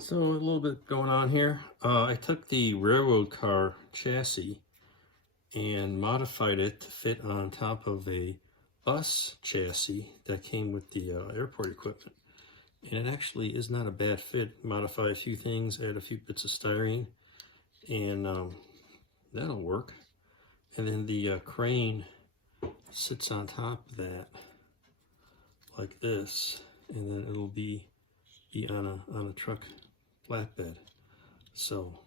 So a little bit going on here. I took the railroad car chassis and modified it to fit on top of a bus chassis that came with the airport equipment. And it actually is not a bad fit. Modify a few things, add a few bits of styrene, and that'll work. And then the crane sits on top of that like this, and then it'll be on a truck flatbed. So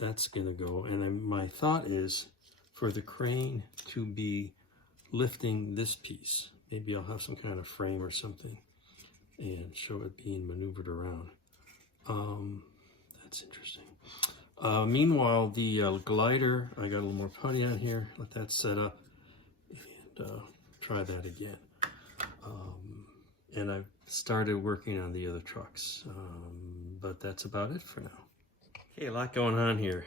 that's gonna go, and my thought is for the crane to be lifting this piece. Maybe I'll have some kind of frame or something and show it being maneuvered around. That's interesting. Meanwhile, the glider, I got a little more putty on here. Let that set up and try that again. And I've started working on the other trucks, but that's about it for now. Okay, a lot going on here.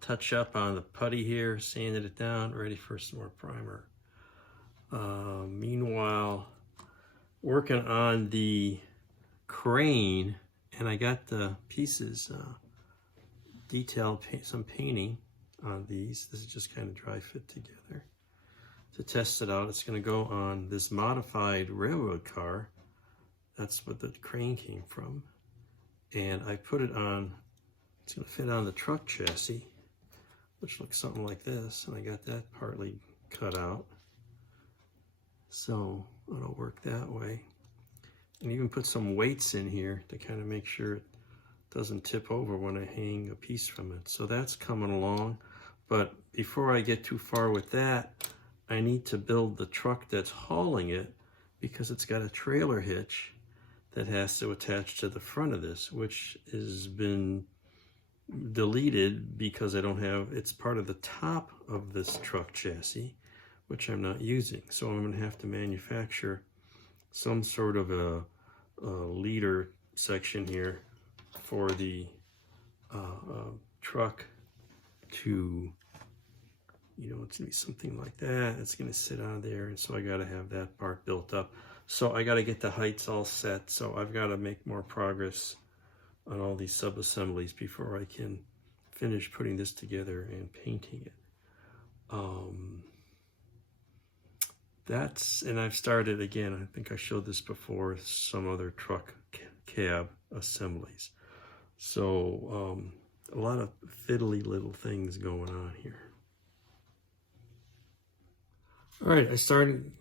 Touch up on the putty here, sanded it down, ready for some more primer. Meanwhile, working on the crane, and I got the pieces detailed, some painting on these. This is just kind of dry fit together. To test it out, it's going to go on this modified railroad car. That's what the crane came from. And I put it on, it's going to fit on the truck chassis, which looks something like this. And I got that partly cut out. So it'll work that way. And even put some weights in here to kind of make sure it doesn't tip over when I hang a piece from it. So that's coming along. But before I get too far with that, I need to build the truck that's hauling it, because it's got a trailer hitch that has to attach to the front of this, which has been deleted because I don't have, it's part of the top of this truck chassis, which I'm not using. So I'm going to have to manufacture some sort of a leader section here for the truck to, you know, it's gonna be something like that. It's gonna sit on there, and so I gotta have that part built up. So I gotta get the heights all set. So I've gotta make more progress on all these sub-assemblies before I can finish putting this together and painting it. And I've started again, I think I showed this before, some other truck cab assemblies. So a lot of fiddly little things going on here. All right,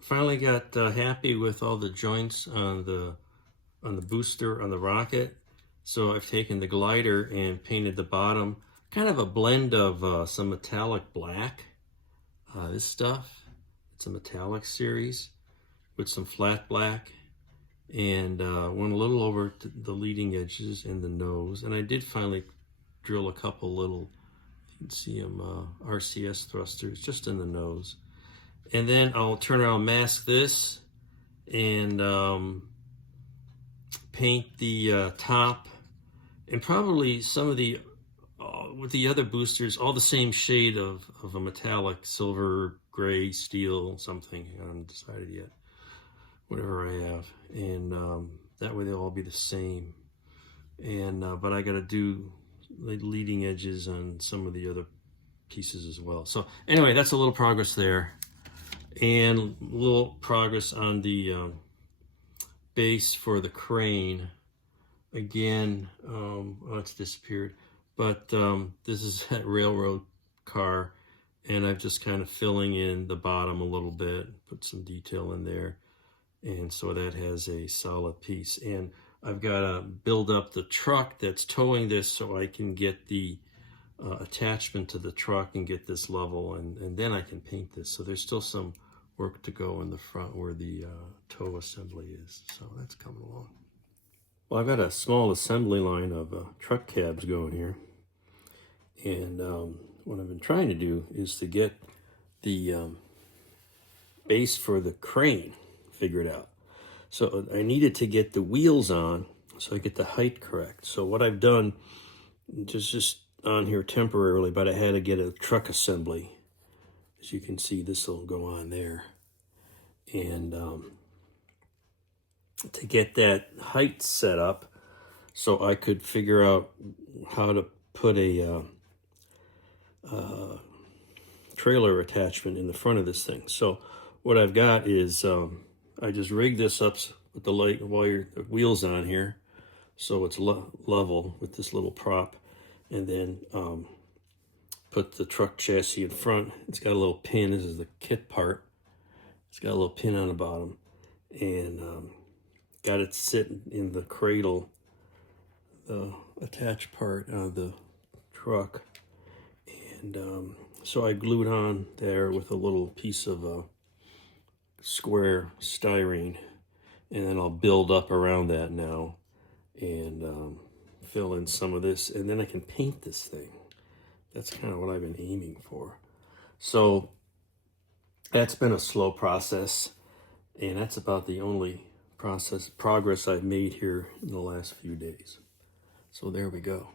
finally got happy with all the joints on the booster on the rocket. So I've taken the glider and painted the bottom, kind of a blend of some metallic black. This stuff, it's a metallic series with some flat black, and went a little over the leading edges and the nose. And I did finally drill a couple little, you can see them, RCS thrusters just in the nose. And then I'll turn around, mask this, and paint the top, and probably some of the, with the other boosters, all the same shade of a metallic, silver, gray, steel, something. I haven't decided yet. Whatever I have. And that way they'll all be the same. And but I got to do the leading edges on some of the other pieces as well. So anyway, that's a little progress there. And a little progress on the base for the crane. Again, oh, it's disappeared. But this is that railroad car, and I'm just kind of filling in the bottom a little bit, put some detail in there. And so that has a solid piece. And I've got to build up the truck that's towing this so I can get the attachment to the truck and get this level, and then I can paint this. So there's still some work to go in the front where the tow assembly is. So that's coming along. Well, I've got a small assembly line of truck cabs going here. And what I've been trying to do is to get the base for the crane figured out. So I needed to get the wheels on so I get the height correct. So what I've done, just on here temporarily, but I had to get a truck assembly. As you can see, this will go on there. And to get that height set up, so I could figure out how to put a trailer attachment in the front of this thing. So what I've got is I just rigged this up with the the wheels on here, so it's level with this little prop, and then put the truck chassis in front. It's got a little pin. This is the kit part. It's got a little pin on the bottom, and got it sitting in the cradle, the attached part of the truck. And so I glued on there with a little piece of square styrene, and then I'll build up around that now and fill in some of this, and then I can paint this thing. That's kind of what I've been aiming for. So that's been a slow process, and that's about the only progress I've made here in the last few days. So there we go.